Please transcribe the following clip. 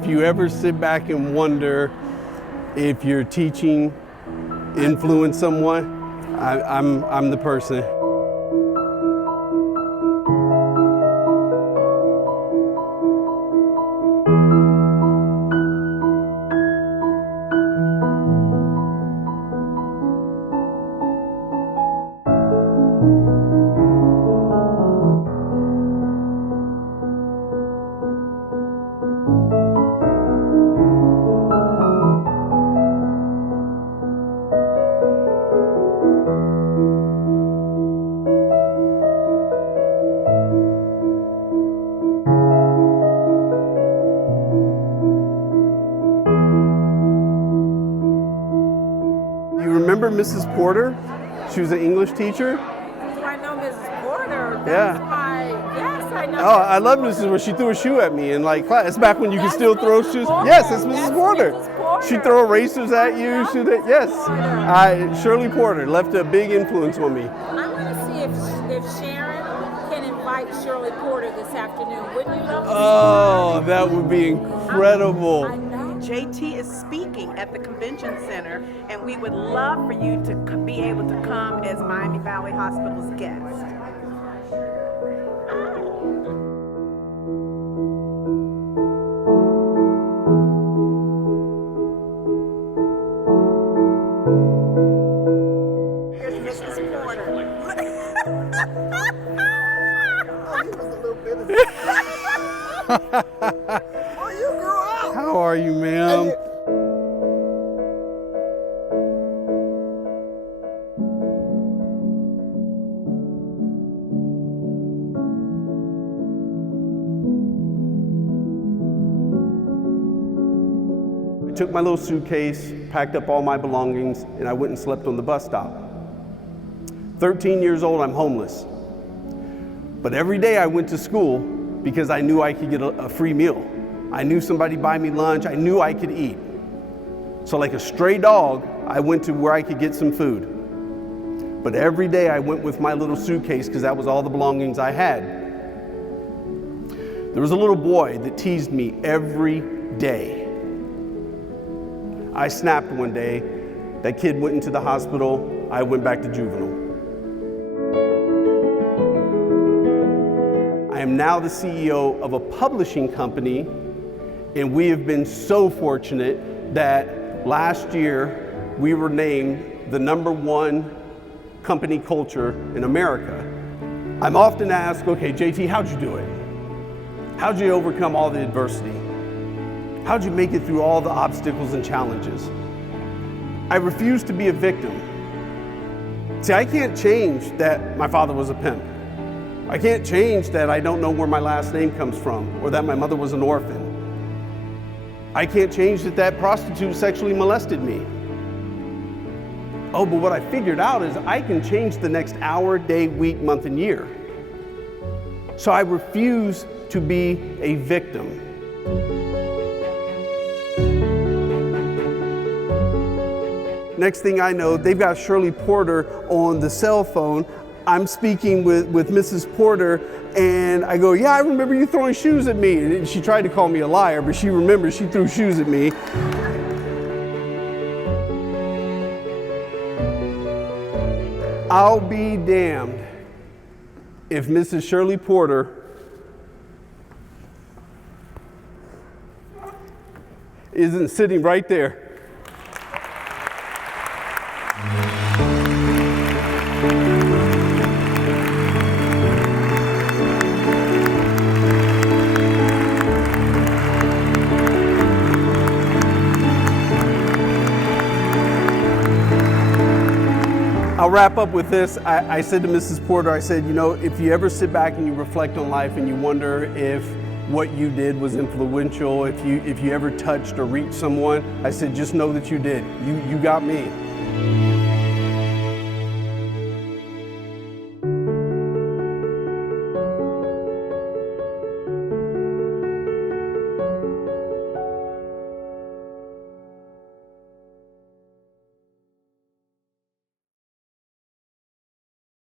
if you ever sit back and wonder if your teaching influenced someone, I'm the person. You remember Mrs. Porter? She was an English teacher. Do I know Mrs. Porter? Yeah. Yes, I know. Oh, I love Mrs. Porter. She threw a shoe at me in like class. It's back when you could That's still throw Mrs. shoes. Porter. Yes, it's Mrs. That's Porter. Mrs. Porter. She'd throw erasers at you. I She love did, Mrs. yes. Shirley Porter left a big influence on me. I'm going to see if Sharon can invite Shirley Porter this afternoon. Wouldn't you love to see Oh, her? that would be incredible. I know. JT is speaking at the convention center, and we would love for you to be able to come as Miami Valley Hospital's guest. Here's Mrs. Porter. How are you, ma'am? I took my little suitcase, packed up all my belongings, and I went and slept on the bus stop. 13 years old, I'm homeless. But every day I went to school because I knew I could get a free meal. I knew somebody buy me lunch. I knew I could eat. So like a stray dog, I went to where I could get some food. But every day I went with my little suitcase because that was all the belongings I had. There was a little boy that teased me every day. I snapped one day. That kid went into the hospital. I went back to juvenile. I am now the CEO of a publishing company, and we have been so fortunate that last year we were named the #1 company culture in America. I'm often asked, okay, JT, how'd you do it? How'd you overcome all the adversity? How'd you make it through all the obstacles and challenges? I refuse to be a victim. See, I can't change that my father was a pimp. I can't change that I don't know where my last name comes from or that my mother was an orphan. I can't change that prostitute sexually molested me. Oh, but what I figured out is I can change the next hour, day, week, month, and year. So I refuse to be a victim. Next thing I know, they've got Shirley Porter on the cell phone. I'm speaking with Mrs. Porter, and I go, yeah, I remember you throwing shoes at me. And she tried to call me a liar, but she remembers she threw shoes at me. I'll be damned if Mrs. Shirley Porter isn't sitting right there. I'll wrap up with this. I said to Mrs. Porter, I said, you know, if you ever sit back and you reflect on life and you wonder if what you did was influential, if you ever touched or reached someone, I said, just know that you did. You got me.